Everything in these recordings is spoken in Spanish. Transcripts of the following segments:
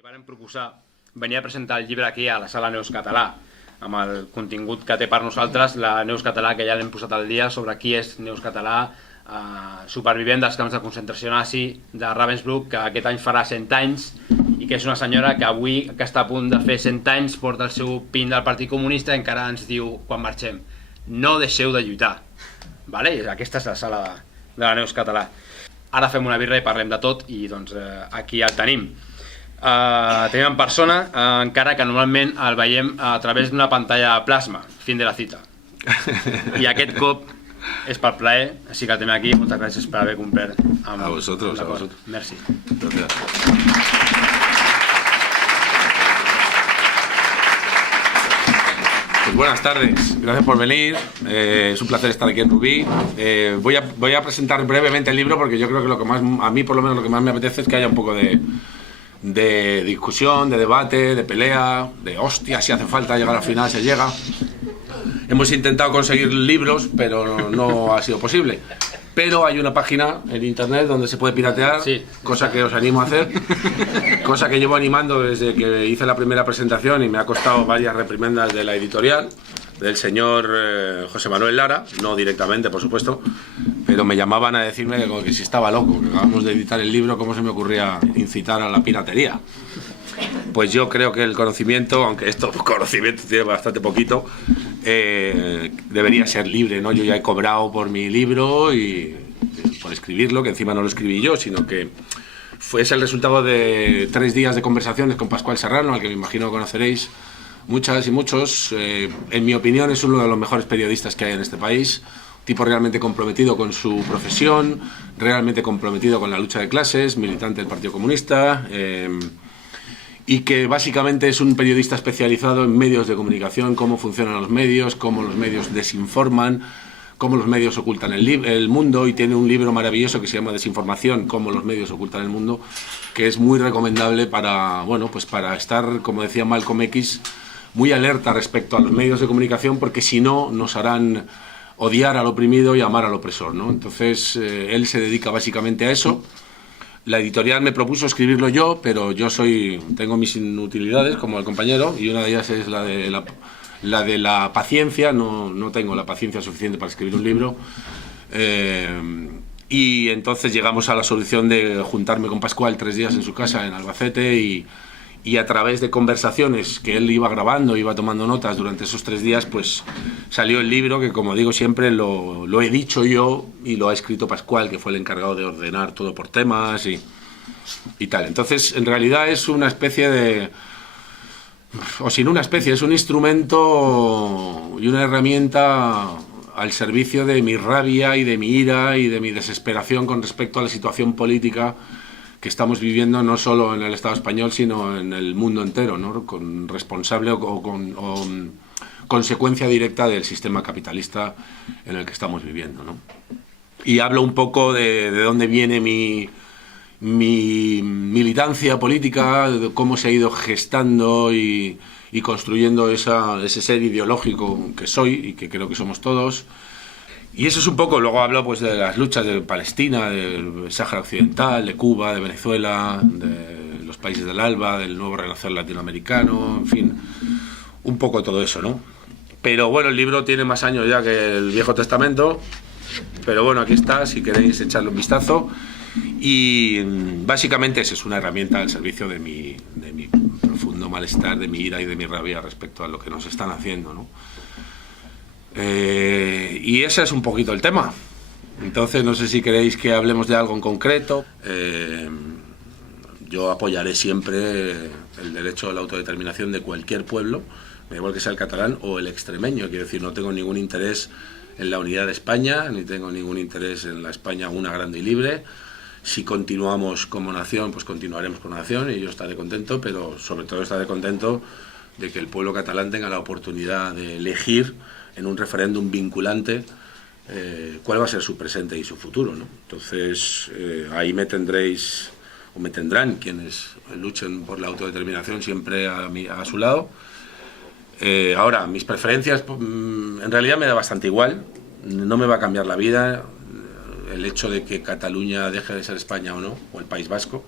I vàrem proposar venir a presentar el llibre aquí a la sala Neus Català, amb el contingut que té per nosaltres la Neus Català, que ja l'hem posat al dia, sobre qui és Neus Català, supervivent dels camps de concentració nazi de Ravensbrück, que aquest any farà 100 anys, i que és una senyora que avui, que està a punt de fer 100 anys, porta el seu pin del Partit Comunista i encara ens diu, quan marxem, no deixeu de lluitar. Vale? Aquesta és la sala de la Neus Català. Ara fem una birra i parlem de tot, i doncs aquí el tenim. Tenim en persona, encara que normalment el veiem a través d'una pantalla plasma, fin de la cita. I aquest cop és pel plaer, així que el tenim aquí. Moltes gràcies per haver complert amb a vosotros, a vosotros. Merci. Gracias. Pues buenas tardes, gracias por venir, es un placer estar aquí en Rubí. Voy a presentar brevemente el libro porque yo creo que lo que más, a mí por lo menos lo que más me apetece es que haya un poco de discusión, de debate, de pelea, de hostia, si hace falta llegar al final se llega. Hemos intentado conseguir libros, pero no ha sido posible. Pero hay una página en internet donde se puede piratear, sí, cosa que os animo a hacer, cosa que llevo animando desde que hice la primera presentación y me ha costado varias reprimendas de la editorial, del señor José Manuel Lara, no directamente por supuesto, pero me llamaban a decirme que si estaba loco, que acabamos de editar el libro, cómo se me ocurría incitar a la piratería. Pues yo creo que el conocimiento, aunque esto conocimiento tiene bastante poquito, debería ser libre, ¿no? Yo ya he cobrado por mi libro y por escribirlo, que encima no lo escribí yo, sino que es el resultado de 3 días de conversaciones con Pascual Serrano, al que me imagino que conoceréis muchas y muchos. En mi opinión es uno de los mejores periodistas que hay en este país, tipo realmente comprometido con su profesión, realmente comprometido con la lucha de clases, militante del Partido Comunista, y que básicamente es un periodista especializado en medios de comunicación, cómo funcionan los medios, cómo los medios desinforman, cómo los medios ocultan el mundo, y tiene un libro maravilloso que se llama Desinformación, cómo los medios ocultan el mundo, que es muy recomendable para, bueno, pues para estar, como decía Malcolm X, muy alerta respecto a los medios de comunicación, porque si no nos harán odiar al oprimido y amar al opresor, ¿no? Entonces él se dedica básicamente a eso. La editorial me propuso escribirlo yo, pero yo tengo mis inutilidades como el compañero, y una de ellas es la de la paciencia. No tengo la paciencia suficiente para escribir un libro, y entonces llegamos a la solución de juntarme con Pascual 3 días en su casa en Albacete, y a través de conversaciones que él iba grabando, iba tomando notas durante esos 3 días, pues salió el libro que, como digo siempre, lo he dicho yo y lo ha escrito Pascual, que fue el encargado de ordenar todo por temas y tal. Entonces, en realidad es una especie de... o sin una especie, es un instrumento y una herramienta al servicio de mi rabia y de mi ira y de mi desesperación con respecto a la situación política que estamos viviendo no solo en el Estado español, sino en el mundo entero, ¿no? Con responsable o consecuencia directa del sistema capitalista en el que estamos viviendo, ¿no? Y hablo un poco de dónde viene mi militancia política, de cómo se ha ido gestando y construyendo ese ser ideológico que soy y que creo que somos todos. Y eso es un poco, luego hablo pues de las luchas de Palestina, del Sáhara Occidental, de Cuba, de Venezuela, de los países del ALBA, del nuevo renacer latinoamericano, en fin, un poco todo eso, ¿no? Pero bueno, el libro tiene más años ya que el Viejo Testamento, pero bueno, aquí está, si queréis echarle un vistazo. Y básicamente es una herramienta al servicio de mi profundo malestar, de mi ira y de mi rabia respecto a lo que nos están haciendo, ¿no? Y ese es un poquito el tema. Entonces no sé si queréis que hablemos de algo en concreto. Yo apoyaré siempre el derecho a la autodeterminación de cualquier pueblo, da igual que sea el catalán o el extremeño. Quiero decir, no tengo ningún interés en la unidad de España, ni tengo ningún interés en la España una grande y libre. Si continuamos como nación, pues continuaremos como nación y yo estaré contento, pero sobre todo estaré contento de que el pueblo catalán tenga la oportunidad de elegir en un referéndum vinculante cuál va a ser su presente y su futuro, ¿no? Entonces ahí me tendréis, o me tendrán quienes luchen por la autodeterminación siempre a su lado. Ahora, mis preferencias en realidad me da bastante igual, no me va a cambiar la vida el hecho de que Cataluña deje de ser España o no, o el País Vasco.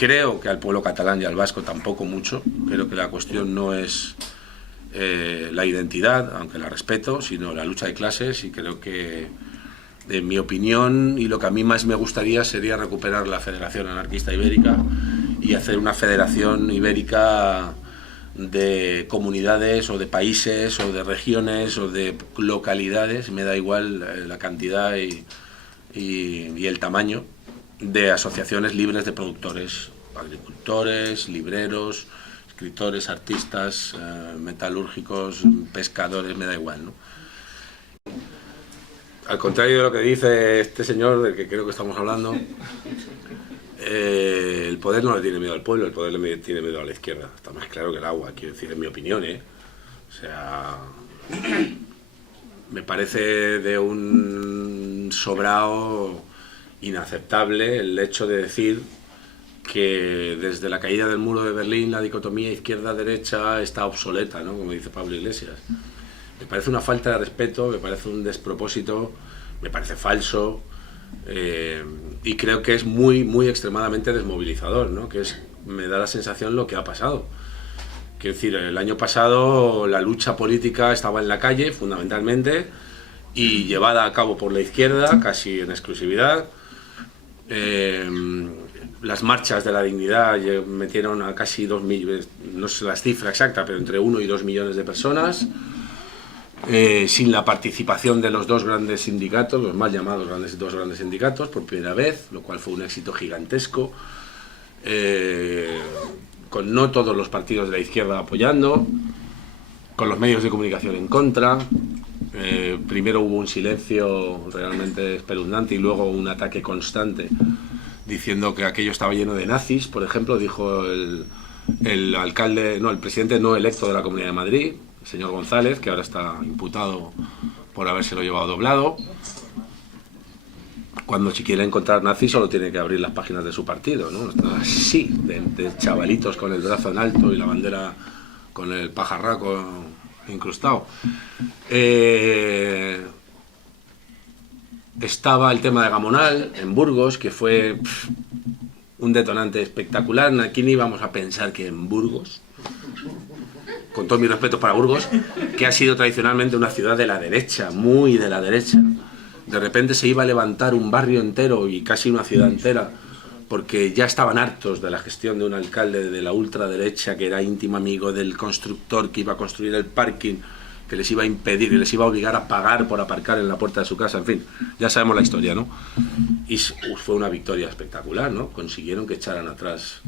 Creo que al pueblo catalán y al vasco tampoco mucho. Creo que la cuestión no es la identidad, aunque la respeto, sino la lucha de clases, y creo que, en mi opinión, y lo que a mí más me gustaría sería recuperar la Federación Anarquista Ibérica y hacer una federación ibérica de comunidades o de países o de regiones o de localidades, me da igual la cantidad y el tamaño, de asociaciones libres de productores, agricultores, libreros, escritores, artistas, metalúrgicos, pescadores, me da igual, ¿no? Al contrario de lo que dice este señor, del que creo que estamos hablando, el poder no le tiene miedo al pueblo, el poder le tiene miedo a la izquierda. Está más claro que el agua, quiero decir, en mi opinión, ¿eh? O sea, me parece de un sobrao inaceptable el hecho de decir que desde la caída del muro de Berlín la dicotomía izquierda-derecha está obsoleta, ¿no? Como dice Pablo Iglesias. Me parece una falta de respeto, me parece un despropósito, me parece falso, y creo que es muy, muy extremadamente desmovilizador, ¿no? Me da la sensación lo que ha pasado. Quiero decir, el año pasado la lucha política estaba en la calle, fundamentalmente, y llevada a cabo por la izquierda, casi en exclusividad. Las marchas de la dignidad metieron a casi 2 millones, no sé la cifra exacta, pero entre 1 y 2 millones de personas, sin la participación de los dos grandes sindicatos, los mal llamados dos grandes sindicatos, por primera vez, lo cual fue un éxito gigantesco, con no todos los partidos de la izquierda apoyando, con los medios de comunicación en contra. Primero hubo un silencio realmente espeluznante y luego un ataque constante diciendo que aquello estaba lleno de nazis. Por ejemplo, dijo el alcalde, no, el presidente no electo de la Comunidad de Madrid, el señor González, que ahora está imputado por habérselo llevado doblado. Cuando si quiere encontrar nazis solo tiene que abrir las páginas de su partido, ¿no? Así, de chavalitos con el brazo en alto y la bandera con el pajarraco incrustado. Estaba el tema de Gamonal en Burgos, que fue un detonante espectacular. ¿Quién íbamos a pensar que en Burgos, con todo mi respeto para Burgos, que ha sido tradicionalmente una ciudad de la derecha, muy de la derecha, de repente se iba a levantar un barrio entero y casi una ciudad entera, porque ya estaban hartos de la gestión de un alcalde de la ultraderecha que era íntimo amigo del constructor que iba a construir el parking, que les iba a impedir y les iba a obligar a pagar por aparcar en la puerta de su casa, en fin, ya sabemos la historia, ¿no? Y fue una victoria espectacular, ¿no? Consiguieron que echaran atrás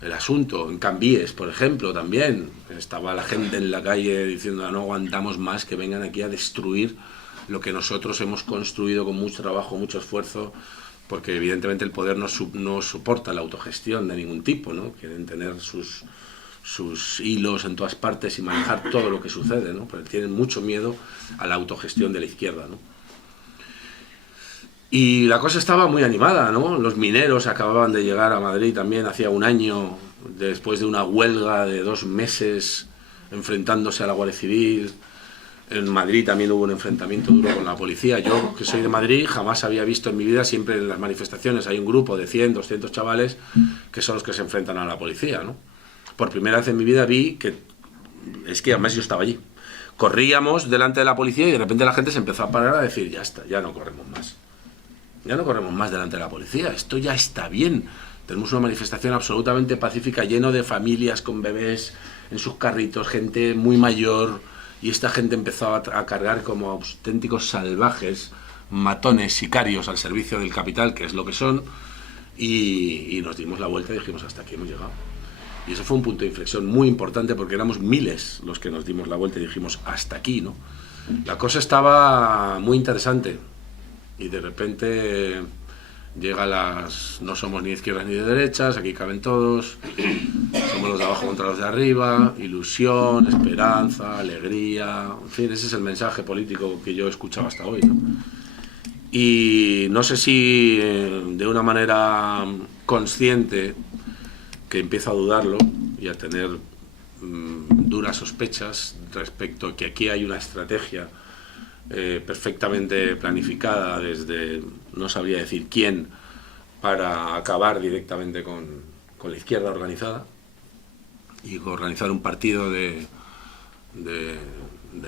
el asunto. En Cambies, por ejemplo, también estaba la gente en la calle diciendo no aguantamos más, que vengan aquí a destruir lo que nosotros hemos construido con mucho trabajo, mucho esfuerzo, porque evidentemente el poder no soporta la autogestión de ningún tipo, ¿no? Quieren tener sus hilos en todas partes y manejar todo lo que sucede, ¿no? Pero tienen mucho miedo a la autogestión de la izquierda, ¿no? Y la cosa estaba muy animada, ¿no? Los mineros acababan de llegar a Madrid también hacía un año, después de una huelga de 2 meses enfrentándose a la Guardia Civil. En Madrid también hubo un enfrentamiento duro con la policía. Yo, que soy de Madrid, jamás había visto en mi vida, siempre en las manifestaciones hay un grupo de 100, 200 chavales que son los que se enfrentan a la policía, ¿no? Por primera vez en mi vida vi que, es que además yo estaba allí, corríamos delante de la policía y de repente la gente se empezó a parar a decir, ya está, ya no corremos más. Ya no corremos más delante de la policía, esto ya está bien. Tenemos una manifestación absolutamente pacífica, lleno de familias con bebés en sus carritos, gente muy mayor, y esta gente empezó a cargar como auténticos salvajes, matones, sicarios al servicio del capital, que es lo que son, y nos dimos la vuelta y dijimos, hasta aquí hemos llegado. Y eso fue un punto de inflexión muy importante porque éramos miles los que nos dimos la vuelta y dijimos, hasta aquí, ¿no? La cosa estaba muy interesante y de repente llega no somos ni izquierdas ni de derechas, aquí caben todos, somos los de abajo contra los de arriba, ilusión, esperanza, alegría, en fin, ese es el mensaje político que yo he escuchado hasta hoy, ¿no? Y no sé si de una manera consciente, que empiezo a dudarlo y a tener duras sospechas respecto a que aquí hay una estrategia perfectamente planificada desde, no sabría decir quién, para acabar directamente con la izquierda organizada y organizar un partido de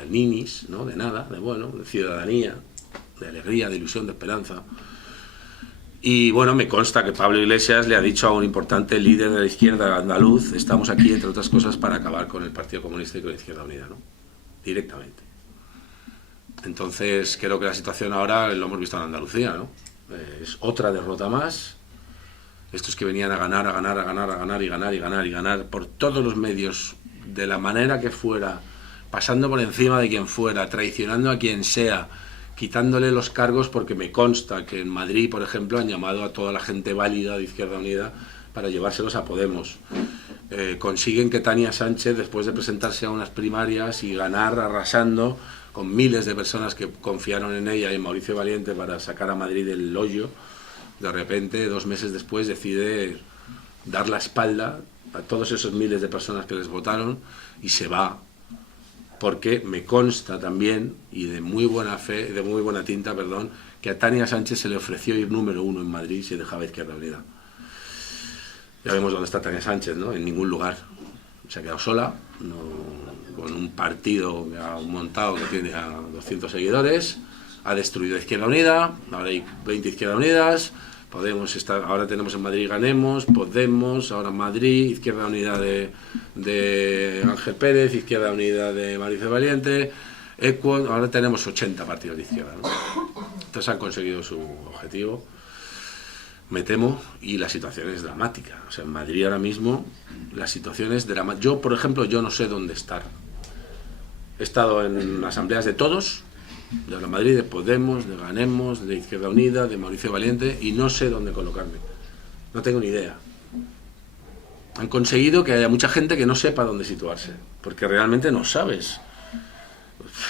ninis, ¿no? De nada, de ciudadanía, de alegría, de ilusión, de esperanza. Y bueno, me consta que Pablo Iglesias le ha dicho a un importante líder de la izquierda andaluz: estamos aquí, entre otras cosas, para acabar con el Partido Comunista y con la Izquierda Unida, ¿no? Directamente. Entonces creo que la situación ahora, lo hemos visto en Andalucía, ¿no? Es otra derrota más. Estos que venían a ganar, a ganar, a ganar, a ganar y ganar y ganar y ganar por todos los medios, de la manera que fuera, pasando por encima de quien fuera, traicionando a quien sea, quitándole los cargos, porque me consta que en Madrid, por ejemplo, han llamado a toda la gente válida de Izquierda Unida para llevárselos a Podemos. Consiguen que Tania Sánchez, después de presentarse a unas primarias y ganar arrasando, con miles de personas que confiaron en ella y en Mauricio Valiente para sacar a Madrid del hoyo, de repente, 2 meses después, decide dar la espalda a todos esos miles de personas que les votaron y se va, porque me consta también, y de muy buena fe, de muy buena tinta, perdón, que a Tania Sánchez se le ofreció ir número 1 en Madrid y se dejaba Izquierda Unida. Ya vemos dónde está Tania Sánchez, ¿no? En ningún lugar. Se ha quedado sola, con un partido que ha montado que tiene a 200 seguidores, ha destruido Izquierda Unida, ahora hay 20 Izquierda Unidas, Podemos estar, ahora tenemos en Madrid Ganemos, Podemos, ahora Madrid, Izquierda Unida de Ángel Pérez, Izquierda Unida de Mauricio Valiente, ECUO, ahora tenemos 80 partidos de izquierda, ¿no? Entonces han conseguido su objetivo, me temo, y la situación es dramática. O sea, en Madrid ahora mismo la situación es dramática. Yo, por ejemplo, yo no sé dónde estar. He estado en asambleas de todos, de la Madrid, de Podemos, de Ganemos, de Izquierda Unida, de Mauricio Valiente, y no sé dónde colocarme. No tengo ni idea. Han conseguido que haya mucha gente que no sepa dónde situarse, porque realmente no sabes.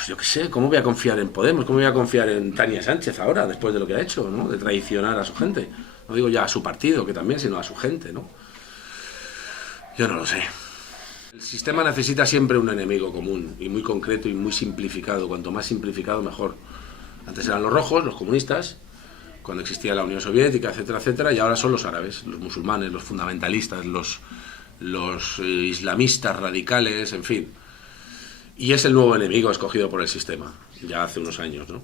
Yo qué sé, ¿cómo voy a confiar en Podemos? ¿Cómo voy a confiar en Tania Sánchez ahora, después de lo que ha hecho, ¿no? De traicionar a su gente. No digo ya a su partido, que también, sino a su gente, ¿no? Yo no lo sé. El sistema necesita siempre un enemigo común, y muy concreto y muy simplificado. Cuanto más simplificado, mejor. Antes eran los rojos, los comunistas, cuando existía la Unión Soviética, etcétera, etcétera, y ahora son los árabes, los musulmanes, los fundamentalistas, los islamistas radicales, en fin. Y es el nuevo enemigo escogido por el sistema, ya hace unos años, ¿no?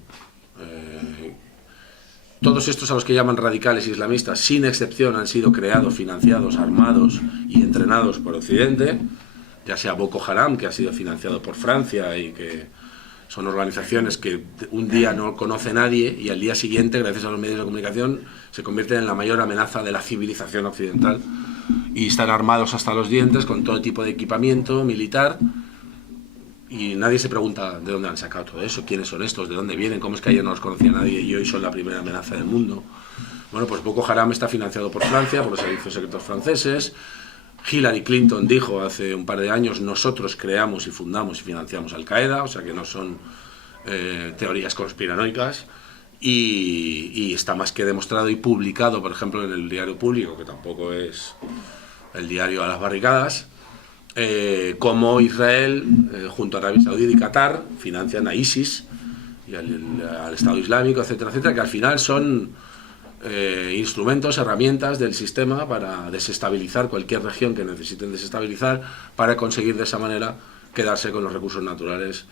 Todos estos a los que llaman radicales islamistas, sin excepción, han sido creados, financiados, armados y entrenados por Occidente, ya sea Boko Haram, que ha sido financiado por Francia y que son organizaciones que un día no conoce nadie y al día siguiente, gracias a los medios de comunicación, se convierten en la mayor amenaza de la civilización occidental y están armados hasta los dientes con todo tipo de equipamiento militar. Y nadie se pregunta de dónde han sacado todo eso, quiénes son estos, de dónde vienen, cómo es que ayer no los conocía nadie y hoy son la primera amenaza del mundo. Bueno, pues Boko Haram está financiado por Francia, por los servicios secretos franceses. Hillary Clinton dijo hace un par de años: nosotros creamos y fundamos y financiamos Al Qaeda, o sea que no son teorías conspiranoicas. Y está más que demostrado y publicado, por ejemplo, en el diario público, que tampoco es el diario a las barricadas, como Israel, junto a Arabia Saudí y Qatar, financian a ISIS y al Estado Islámico, etcétera, etcétera, que al final son instrumentos, herramientas del sistema para desestabilizar cualquier región que necesiten desestabilizar, para conseguir de esa manera quedarse con los recursos naturales,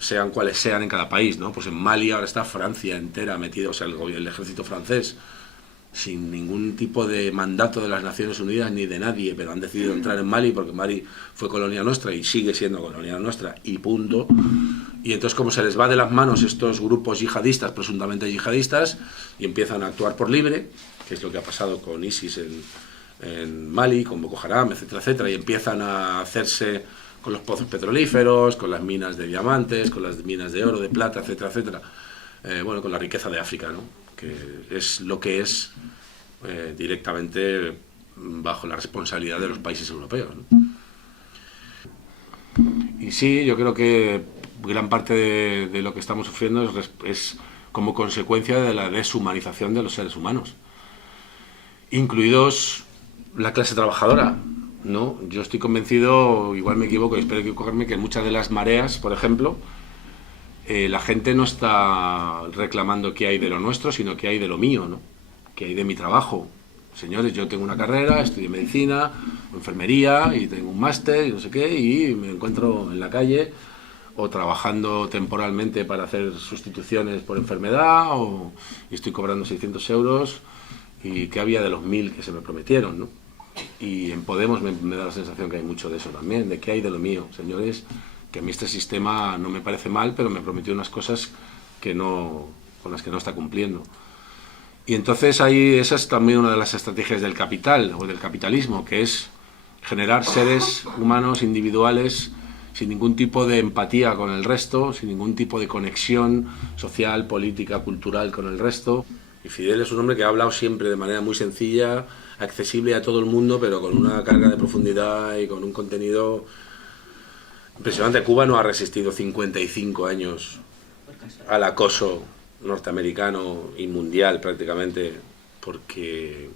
sean cuales sean en cada país, ¿no? Pues en Mali ahora está Francia entera metida, o sea, el ejército francés, sin ningún tipo de mandato de las Naciones Unidas ni de nadie, pero han decidido entrar en Mali porque Mali fue colonia nuestra y sigue siendo colonia nuestra, y punto. Y entonces, como se les va de las manos estos grupos yihadistas, presuntamente yihadistas, y empiezan a actuar por libre, que es lo que ha pasado con ISIS en Mali, con Boko Haram, etcétera, etcétera, y empiezan a hacerse con los pozos petrolíferos, con las minas de diamantes, con las minas de oro, de plata, etcétera, etcétera, bueno, con la riqueza de África, ¿no? Que es lo que es directamente bajo la responsabilidad de los países europeos, ¿no? Y sí, yo creo que gran parte de lo que estamos sufriendo es como consecuencia de la deshumanización de los seres humanos, incluidos la clase trabajadora, ¿no? Yo estoy convencido, igual me equivoco y espero equivocarme, que en muchas de las mareas, por ejemplo, la gente no está reclamando qué hay de lo nuestro, sino qué hay de lo mío, ¿no? Qué hay de mi trabajo, Señores, yo tengo una carrera, estudié medicina, enfermería y tengo un máster y no sé qué, y me encuentro en la calle o trabajando temporalmente para hacer sustituciones por enfermedad y estoy cobrando 600 euros y qué había de los 1000 que se me prometieron, ¿no? Y en Podemos me da la sensación que hay mucho de eso también, de qué hay de lo mío, señores, que a mí este sistema no me parece mal, pero me prometió unas cosas con las que no está cumpliendo. Y entonces esa es también una de las estrategias del capital o del capitalismo, que es generar seres humanos individuales sin ningún tipo de empatía con el resto, sin ningún tipo de conexión social, política, cultural con el resto. Y Fidel es un hombre que ha hablado siempre de manera muy sencilla, accesible a todo el mundo, pero con una carga de profundidad y con un contenido impresionante. Cuba no ha resistido 55 años al acoso norteamericano y mundial prácticamente porque,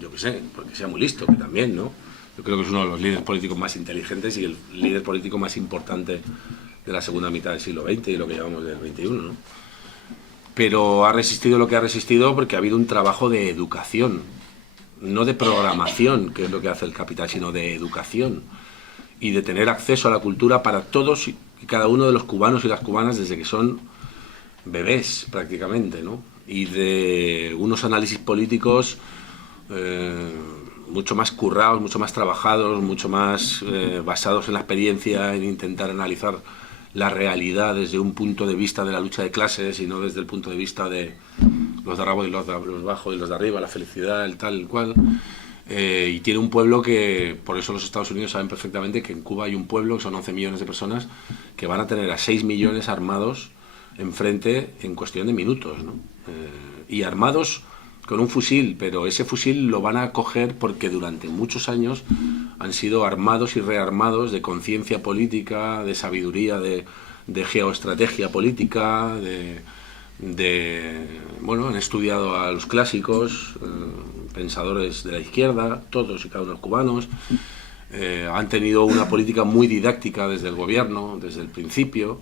yo qué sé, porque sea muy listo, que también, ¿no? Yo creo que es uno de los líderes políticos más inteligentes y el líder político más importante de la segunda mitad del siglo XX y lo que llamamos del XXI, ¿no? Pero ha resistido lo que ha resistido porque ha habido un trabajo de educación, no de programación, que es lo que hace el capital, sino de educación y de tener acceso a la cultura para todos y cada uno de los cubanos y las cubanas desde que son bebés prácticamente, ¿no? Y de unos análisis políticos mucho más currados, mucho más trabajados, mucho más basados en la experiencia, en intentar analizar la realidad desde un punto de vista de la lucha de clases y no desde el punto de vista de los de abajo y los de abajo y los de arriba, la felicidad, el tal, el cual. Y tiene un pueblo que, por eso los Estados Unidos saben perfectamente que en Cuba hay un pueblo, que son 11 millones de personas, que van a tener a 6 millones armados enfrente en cuestión de minutos, ¿no? Y armados con un fusil, pero ese fusil lo van a coger porque durante muchos años han sido armados y rearmados de conciencia política, de sabiduría, de geoestrategia política, bueno, han estudiado a los clásicos, pensadores de la izquierda, todos y cada uno de los cubanos, han tenido una política muy didáctica desde el gobierno, desde el principio,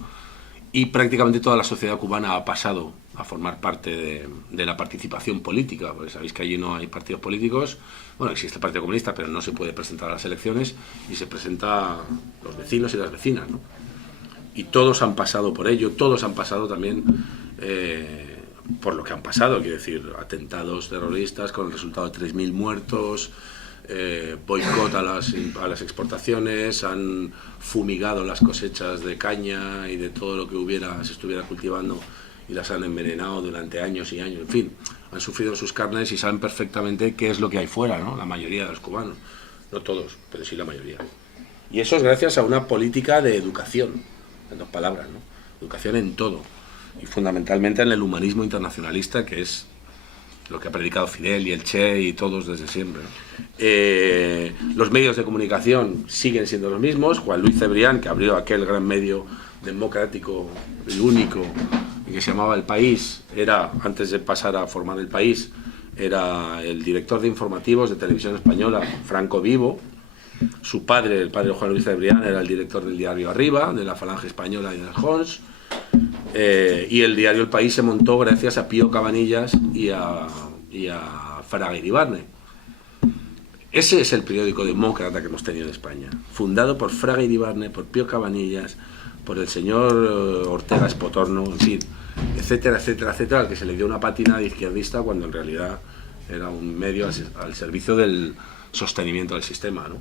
y prácticamente toda la sociedad cubana ha pasado a formar parte de la participación política, porque sabéis que allí no hay partidos políticos. Bueno, existe el Partido Comunista, pero no se puede presentar a las elecciones y se presenta los vecinos y las vecinas, ¿no? Y todos han pasado por ello, todos han pasado también por lo que han pasado, quiero decir, atentados terroristas con el resultado de 3.000 muertos, boicot a las exportaciones, han fumigado las cosechas de caña y de todo lo que se estuviera cultivando y las han envenenado durante años y años, en fin, han sufrido sus carnes y saben perfectamente qué es lo que hay fuera, ¿no? La mayoría de los cubanos, no todos, pero sí la mayoría. Y eso es gracias a una política de educación, en dos palabras, ¿no? Educación en todo, y fundamentalmente en el humanismo internacionalista, que es lo que ha predicado Fidel y el Che y todos desde siempre, ¿no? Los medios de comunicación siguen siendo los mismos. Juan Luis Cebrián, que abrió aquel gran medio democrático, el único, que se llamaba El País, antes de pasar a formar El País, era el director de informativos de Televisión Española, Franco Vivo. Su padre, el padre de Juan Luis Cebrián, era el director del diario Arriba, de la Falange Española y del Hons. Y el diario El País se montó gracias a Pío Cabanillas y a Fraga Iribarne. Ese es el periódico demócrata que hemos tenido en España, fundado por Fraga Iribarne, por Pío Cabanillas, por el señor Ortega Espotorno, en fin, etcétera, etcétera, etcétera, al que se le dio una pátina de izquierdista cuando en realidad era un medio al servicio del sostenimiento del sistema, ¿no?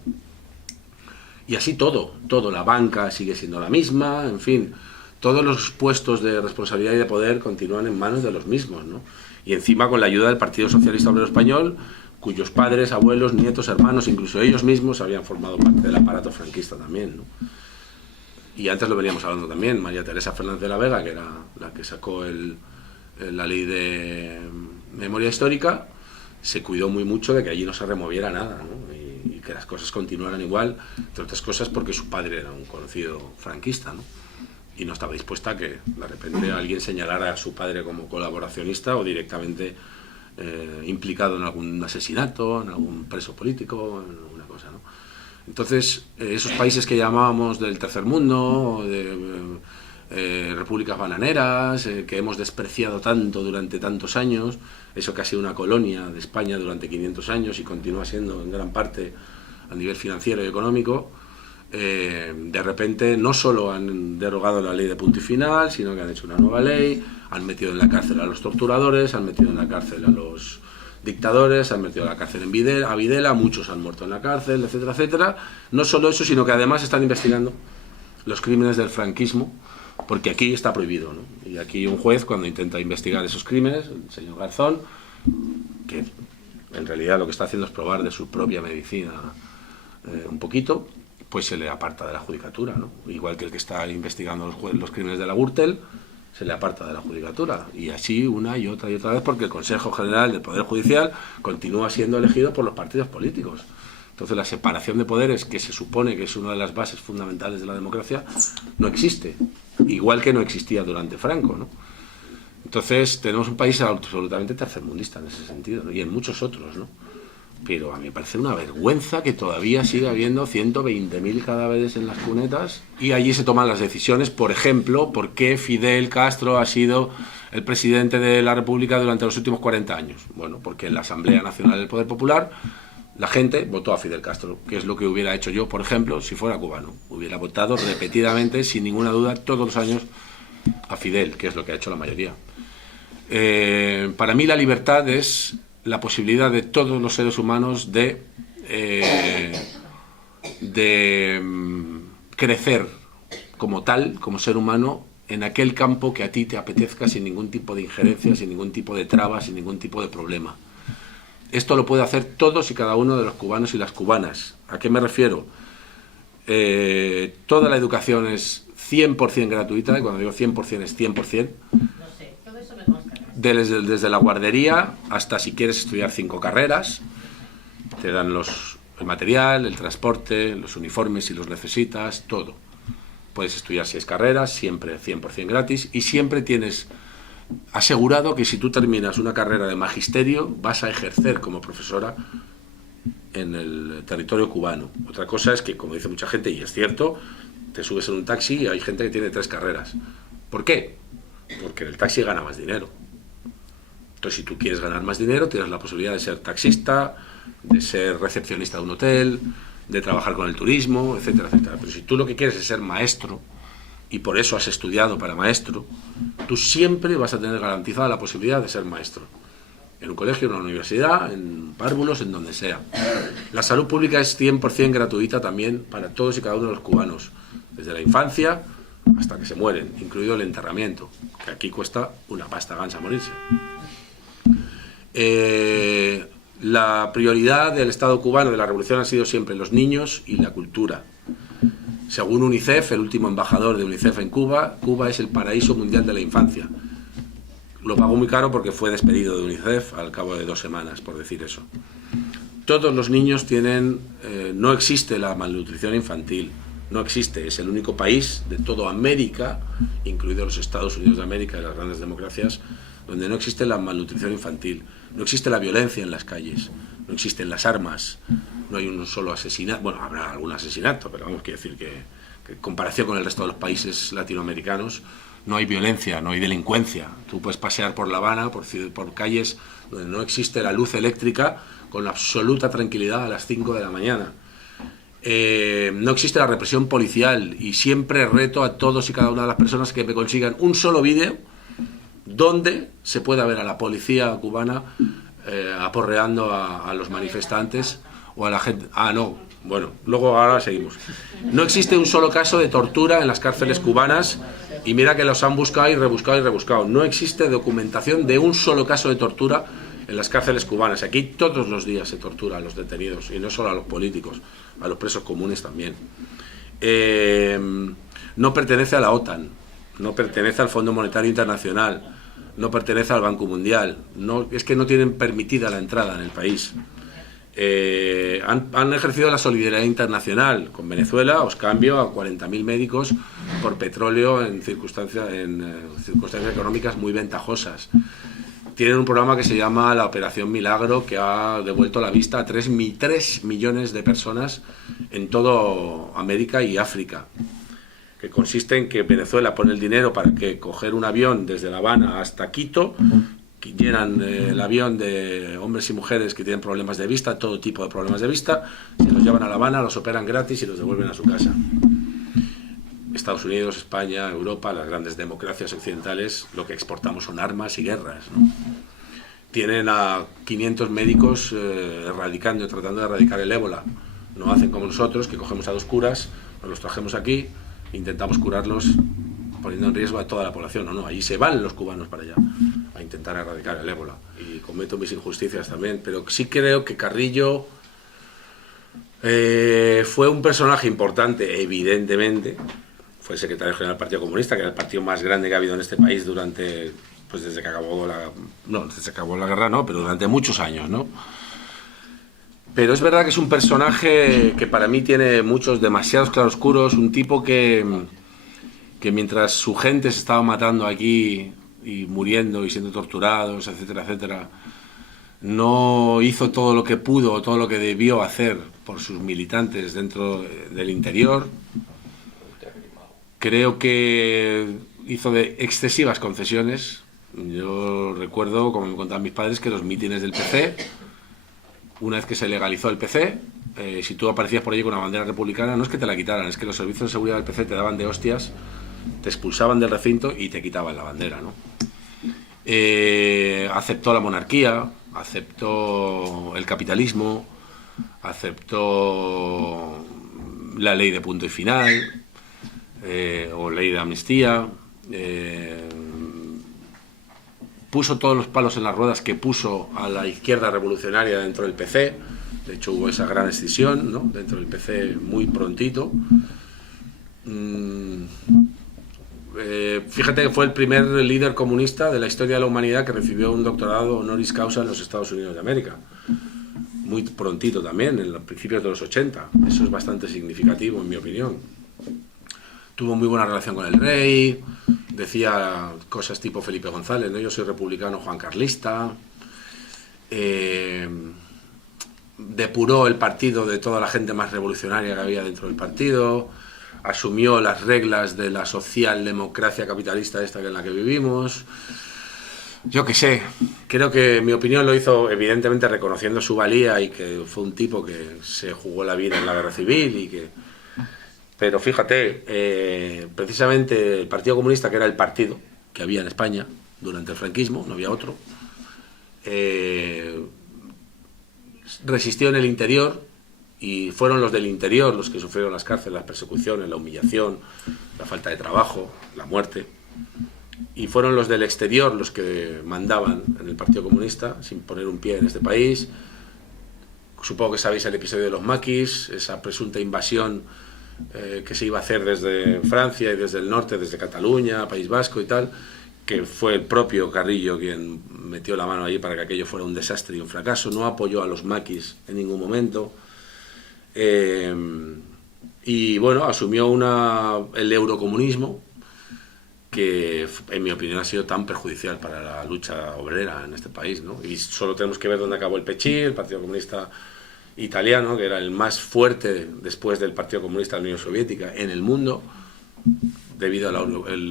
Y así todo, la banca sigue siendo la misma, en fin, todos los puestos de responsabilidad y de poder continúan en manos de los mismos, ¿no? Y encima con la ayuda del Partido Socialista Obrero Español, cuyos padres, abuelos, nietos, hermanos, incluso ellos mismos habían formado parte del aparato franquista también, ¿no? Y antes lo veníamos hablando también, María Teresa Fernández de la Vega, que era la que sacó la ley de memoria histórica, se cuidó muy mucho de que allí no se removiera nada, ¿no? Y que las cosas continuaran igual, entre otras cosas porque su padre era un conocido franquista, ¿no? Y no estaba dispuesta a que de repente alguien señalara a su padre como colaboracionista o directamente implicado en algún asesinato, en algún preso político, en alguna cosa, ¿no? Entonces, esos países que llamábamos del tercer mundo, repúblicas bananeras, que hemos despreciado tanto durante tantos años, eso que ha sido una colonia de España durante 500 años y continúa siendo en gran parte a nivel financiero y económico. De repente no solo han derogado la ley de punto y final, sino que han hecho una nueva ley, han metido en la cárcel a los torturadores, han metido en la cárcel a los dictadores, han metido en la cárcel a Videla, muchos han muerto en la cárcel, etcétera, etcétera. No solo eso, sino que además están investigando los crímenes del franquismo, porque aquí está prohibido, ¿no? Y aquí un juez, cuando intenta investigar esos crímenes, el señor Garzón, que en realidad lo que está haciendo es probar de su propia medicina un poquito, pues se le aparta de la judicatura, ¿no? Igual que el que está investigando los crímenes de la Gürtel, se le aparta de la judicatura. Y así una y otra vez, porque el Consejo General del Poder Judicial continúa siendo elegido por los partidos políticos. Entonces la separación de poderes, que se supone que es una de las bases fundamentales de la democracia, no existe. Igual que no existía durante Franco, ¿no? Entonces tenemos un país absolutamente tercermundista en ese sentido, ¿no? Y en muchos otros, ¿no? Pero a mí me parece una vergüenza que todavía siga habiendo 120.000 cadáveres en las cunetas y allí se toman las decisiones. Por ejemplo, ¿por qué Fidel Castro ha sido el presidente de la República durante los últimos 40 años? Bueno, porque en la Asamblea Nacional del Poder Popular la gente votó a Fidel Castro, que es lo que hubiera hecho yo, por ejemplo, si fuera cubano. Hubiera votado repetidamente, sin ninguna duda, todos los años a Fidel, que es lo que ha hecho la mayoría. Para mí la libertad es la posibilidad de todos los seres humanos de crecer como tal, como ser humano, en aquel campo que a ti te apetezca, sin ningún tipo de injerencia, sin ningún tipo de traba, sin ningún tipo de problema. Esto lo puede hacer todos y cada uno de los cubanos y las cubanas. ¿A qué me refiero? Toda la educación es 100% gratuita, y cuando digo 100% es 100%. Desde la guardería hasta si quieres estudiar 5 carreras, te dan el material, el transporte, los uniformes si los necesitas, todo. Puedes estudiar 6 carreras, siempre 100% gratis, y siempre tienes asegurado que si tú terminas una carrera de magisterio vas a ejercer como profesora en el territorio cubano. Otra cosa es que, como dice mucha gente, y es cierto, te subes en un taxi y hay gente que tiene 3 carreras. ¿Por qué? Porque en el taxi gana más dinero. Entonces, si tú quieres ganar más dinero, tienes la posibilidad de ser taxista, de ser recepcionista de un hotel, de trabajar con el turismo, etcétera, etcétera. Pero si tú lo que quieres es ser maestro, y por eso has estudiado para maestro, tú siempre vas a tener garantizada la posibilidad de ser maestro. En un colegio, en una universidad, en párvulos, en donde sea. La salud pública es 100% gratuita también para todos y cada uno de los cubanos, desde la infancia hasta que se mueren, incluido el enterramiento, que aquí cuesta una pasta gansa morirse. La prioridad del Estado cubano, de la revolución, han sido siempre los niños y la cultura. Según UNICEF, el último embajador de UNICEF en Cuba, Cuba es el paraíso mundial de la infancia. Lo pagó muy caro porque fue despedido de UNICEF al cabo de 2 semanas, por decir eso. Todos los niños tienen... no existe la malnutrición infantil, no existe. Es el único país de toda América, incluidos los Estados Unidos de América y las grandes democracias, donde no existe la malnutrición infantil, no existe la violencia en las calles, no existen las armas, no hay un solo asesinato. Bueno, habrá algún asesinato, pero vamos, quiero decir que en comparación con el resto de los países latinoamericanos, no hay violencia, no hay delincuencia. Tú puedes pasear por La Habana, por calles donde no existe la luz eléctrica, con absoluta tranquilidad a las 5 de la mañana. No existe la represión policial, y siempre reto a todos y cada una de las personas que me consigan un solo vídeo donde se pueda ver a la policía cubana aporreando a los manifestantes o a la gente. No, bueno, luego ahora seguimos. No existe un solo caso de tortura en las cárceles cubanas, y mira que los han buscado y rebuscado y rebuscado. No existe documentación de un solo caso de tortura en las cárceles cubanas. Aquí todos los días se tortura a los detenidos, y no solo a los políticos, a los presos comunes también. No pertenece a la OTAN, no pertenece al Fondo Monetario Internacional, no pertenece al Banco Mundial, es que no tienen permitida la entrada en el país. Han ejercido la solidaridad internacional con Venezuela. Os cambio a 40.000 médicos por petróleo en circunstancias económicas muy ventajosas. Tienen un programa que se llama la Operación Milagro, que ha devuelto la vista a 3 millones de personas en toda América y África. que consiste en que Venezuela pone el dinero para que coger un avión desde La Habana hasta Quito, que llenan el avión de hombres y mujeres que tienen problemas de vista, todo tipo de problemas de vista, se los llevan a La Habana, los operan gratis y los devuelven a su casa. Estados Unidos, España, Europa, las grandes democracias occidentales, lo que exportamos son armas y guerras, ¿no? Tienen a 500 médicos tratando de erradicar el ébola. No hacen como nosotros, que cogemos a 2 curas, nos los trajemos aquí, intentamos curarlos poniendo en riesgo a toda la población. No, allí se van los cubanos para allá a intentar erradicar el ébola. Y cometo mis injusticias también, pero sí creo que Carrillo fue un personaje importante, evidentemente. Fue secretario general del Partido Comunista, que era el partido más grande que ha habido en este país durante, pues desde que acabó la guerra, no, pero durante muchos años, ¿no? Pero es verdad que es un personaje que para mí tiene muchos demasiados claroscuros, un tipo que mientras su gente se estaba matando aquí y muriendo y siendo torturados, etcétera, etcétera, no hizo todo lo que pudo o todo lo que debió hacer por sus militantes dentro del interior. Creo que hizo de excesivas concesiones. Yo recuerdo, como me contaban mis padres, que los mítines del PC, una vez que se legalizó el PC, si tú aparecías por allí con una bandera republicana, no es que te la quitaran, es que los servicios de seguridad del PC te daban de hostias, te expulsaban del recinto y te quitaban la bandera, ¿no? Aceptó la monarquía, aceptó el capitalismo, aceptó la ley de punto y final, o ley de amnistía, puso todos los palos en las ruedas que puso a la izquierda revolucionaria dentro del PC. De hecho hubo esa gran escisión, ¿no?, dentro del PC muy prontito. Fíjate que fue el primer líder comunista de la historia de la humanidad que recibió un doctorado honoris causa en los Estados Unidos de América. Muy prontito también, en los principios de los 80. Eso es bastante significativo, en mi opinión. Tuvo muy buena relación con el rey, decía cosas tipo Felipe González, ¿no? Yo soy republicano Juan Carlista. Depuró el partido de toda la gente más revolucionaria que había dentro del partido, asumió las reglas de la socialdemocracia capitalista esta en la que vivimos. Yo qué sé, creo que mi opinión lo hizo evidentemente reconociendo su valía y que fue un tipo que se jugó la vida en la guerra civil y que... Pero fíjate, precisamente el Partido Comunista, que era el partido que había en España durante el franquismo, no había otro, resistió en el interior y fueron los del interior los que sufrieron las cárceles, las persecuciones, la humillación, la falta de trabajo, la muerte. Y fueron los del exterior los que mandaban en el Partido Comunista, sin poner un pie en este país. Supongo que sabéis el episodio de los maquis, esa presunta invasión que se iba a hacer desde Francia y desde el norte, desde Cataluña, País Vasco y tal, que fue el propio Carrillo quien metió la mano allí para que aquello fuera un desastre y un fracaso. No apoyó a los maquis en ningún momento. Y bueno, asumió el eurocomunismo, que en mi opinión ha sido tan perjudicial para la lucha obrera en este país, ¿no? Y solo tenemos que ver dónde acabó el PCI, el Partido Comunista Italiano, que era el más fuerte después del Partido Comunista de la Unión Soviética en el mundo, debido al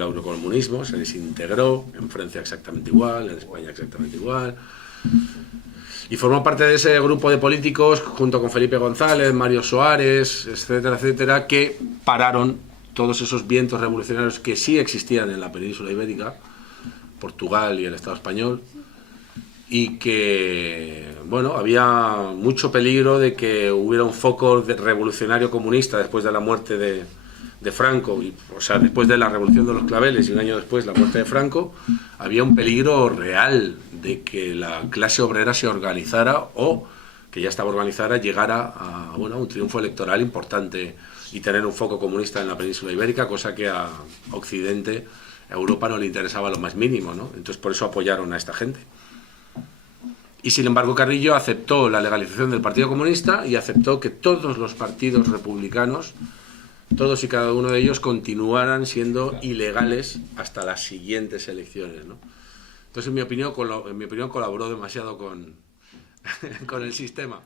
eurocomunismo. Se desintegró, en Francia exactamente igual, en España exactamente igual. Y formó parte de ese grupo de políticos, junto con Felipe González, Mario Soares, etcétera, etcétera, que pararon todos esos vientos revolucionarios que sí existían en la península ibérica, Portugal y el Estado español, y que, bueno, había mucho peligro de que hubiera un foco revolucionario comunista después de la muerte de Franco, o sea, después de la Revolución de los Claveles y un año después la muerte de Franco. Había un peligro real de que la clase obrera se organizara, o que ya estaba organizada, llegara a un triunfo electoral importante y tener un foco comunista en la península ibérica, cosa que a Occidente, a Europa, no le interesaba lo más mínimo, ¿no? Entonces por eso apoyaron a esta gente. Y sin embargo Carrillo aceptó la legalización del Partido Comunista y aceptó que todos los partidos republicanos, todos y cada uno de ellos, continuaran siendo ilegales hasta las siguientes elecciones, ¿no? Entonces en mi opinión colaboró demasiado con el sistema.